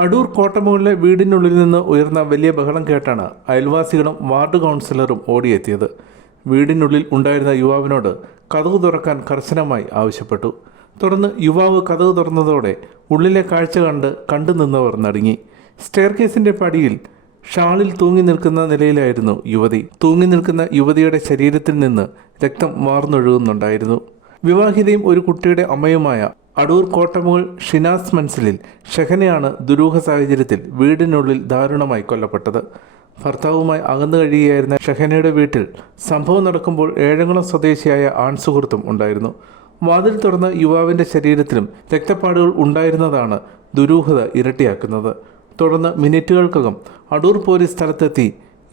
അടൂർ കോട്ടമുകളിലെ വീടിനുള്ളിൽ നിന്ന് ഉയർന്ന വലിയ ബഹളം കേട്ടാണ് അയൽവാസികളും വാർഡ് കൗൺസിലറും ഓടിയെത്തിയത്. വീടിനുള്ളിൽ ഉണ്ടായിരുന്ന യുവാവിനോട് കതക് തുറക്കാൻ കർശനമായി ആവശ്യപ്പെട്ടു. തുടർന്ന് യുവാവ് കതക് തുറന്നതോടെ ഉള്ളിലെ കാഴ്ച കണ്ടു നിന്നവർ നടുങ്ങി. സ്റ്റെയർകേസിന്റെ പടിയിൽ ഷാളിൽ തൂങ്ങി നിൽക്കുന്ന നിലയിലായിരുന്നു യുവതി. തൂങ്ങി നിൽക്കുന്ന യുവതിയുടെ ശരീരത്തിൽ നിന്ന് രക്തം വാർന്നൊഴുകുന്നുണ്ടായിരുന്നു. വിവാഹിതയും ഒരു കുട്ടിയുടെ അമ്മയുമായ അടൂർ കോട്ടമുകൾ ഷിനാസ് മൻസിലിൽ ഷെഹനയാണ് ദുരൂഹ സാഹചര്യത്തിൽ വീടിനുള്ളിൽ ദാരുണമായി കൊല്ലപ്പെട്ടത്. ഭർത്താവുമായി അകന്നു കഴിയുകയായിരുന്ന ഷെഹനയുടെ വീട്ടിൽ സംഭവം നടക്കുമ്പോൾ ഏഴംകുളം സ്വദേശിയായ ആൺസുഹൃത്തും ഉണ്ടായിരുന്നു. വാതിൽ തുറന്ന യുവാവിൻ്റെ ശരീരത്തിലും രക്തപ്പാടുകൾ ഉണ്ടായിരുന്നതാണ് ദുരൂഹത ഇരട്ടിയാക്കുന്നത്. തുടർന്ന് മിനിറ്റുകൾക്കകം അടൂർ പോലീസ് സ്ഥലത്തെത്തി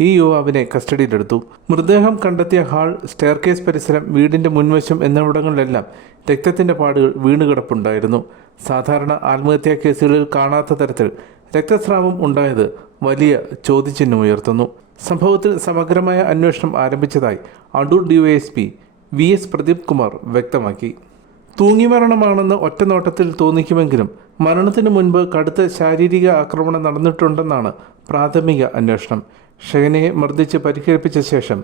ഈ യുവാവിനെ കസ്റ്റഡിയിലെടുത്തു. മൃതദേഹം കണ്ടെത്തിയ ഹാൾ, സ്റ്റെയർകേസ് പരിസരം, വീടിൻ്റെ മുൻവശം എന്നിവിടങ്ങളിലെല്ലാം രക്തത്തിൻ്റെ പാടുകൾ വീണുകിടപ്പുണ്ടായിരുന്നു. സാധാരണ ആത്മഹത്യാ കേസുകളിൽ കാണാത്ത തരത്തിൽ രക്തസ്രാവം ഉണ്ടായത് വലിയ ചോദ്യചിഹ്നം ഉയർത്തുന്നു. സംഭവത്തിൽ സമഗ്രമായ അന്വേഷണം ആരംഭിച്ചതായി അടൂർ ഡിവൈഎസ്പി VS പ്രദീപ് കുമാർ വ്യക്തമാക്കി. തൂങ്ങിമരണമാണെന്ന് ഒറ്റനോട്ടത്തിൽ തോന്നിക്കുമെങ്കിലും മരണത്തിന് മുൻപ് കടുത്ത ശാരീരിക ആക്രമണം നടന്നിട്ടുണ്ടെന്നാണ് പ്രാഥമിക അന്വേഷണം. ഷെഹനയെ മർദ്ദിച്ച് പരിക്കേൽപ്പിച്ച ശേഷം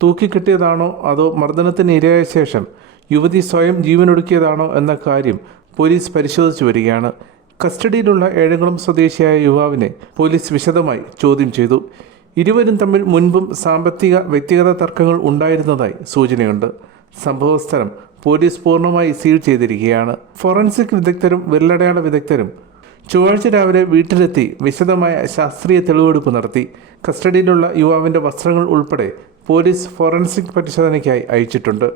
തൂക്കിക്കിട്ടിയതാണോ അതോ മർദ്ദനത്തിന് ഇരയായ ശേഷം യുവതി സ്വയം ജീവനൊടുക്കിയതാണോ എന്ന കാര്യം പോലീസ് പരിശോധിച്ചു വരികയാണ്. കസ്റ്റഡിയിലുള്ള ഏഴംകുളം സ്വദേശിയായ യുവാവിനെ പോലീസ് വിശദമായി ചോദ്യം ചെയ്തു. ഇരുവരും തമ്മിൽ മുൻപും സാമ്പത്തിക വ്യക്തിഗത തർക്കങ്ങൾ ഉണ്ടായിരുന്നതായി സൂചനയുണ്ട്. സംഭവസ്ഥലം പോലീസ് പൂർണ്ണമായി സീൽ ചെയ്തിരിക്കുകയാണ്. ഫോറൻസിക് വിദഗ്ധരും വിരലടയാള വിദഗ്ധരും ചൊവ്വാഴ്ച രാവിലെ വീട്ടിലെത്തി വിശദമായ ശാസ്ത്രീയ തെളിവെടുപ്പ് നടത്തി. കസ്റ്റഡിയിലുള്ള യുവാവിൻ്റെ വസ്ത്രങ്ങൾ ഉൾപ്പെടെ പോലീസ് ഫോറൻസിക് പരിശോധനയ്ക്കായി അയച്ചിട്ടുണ്ട്.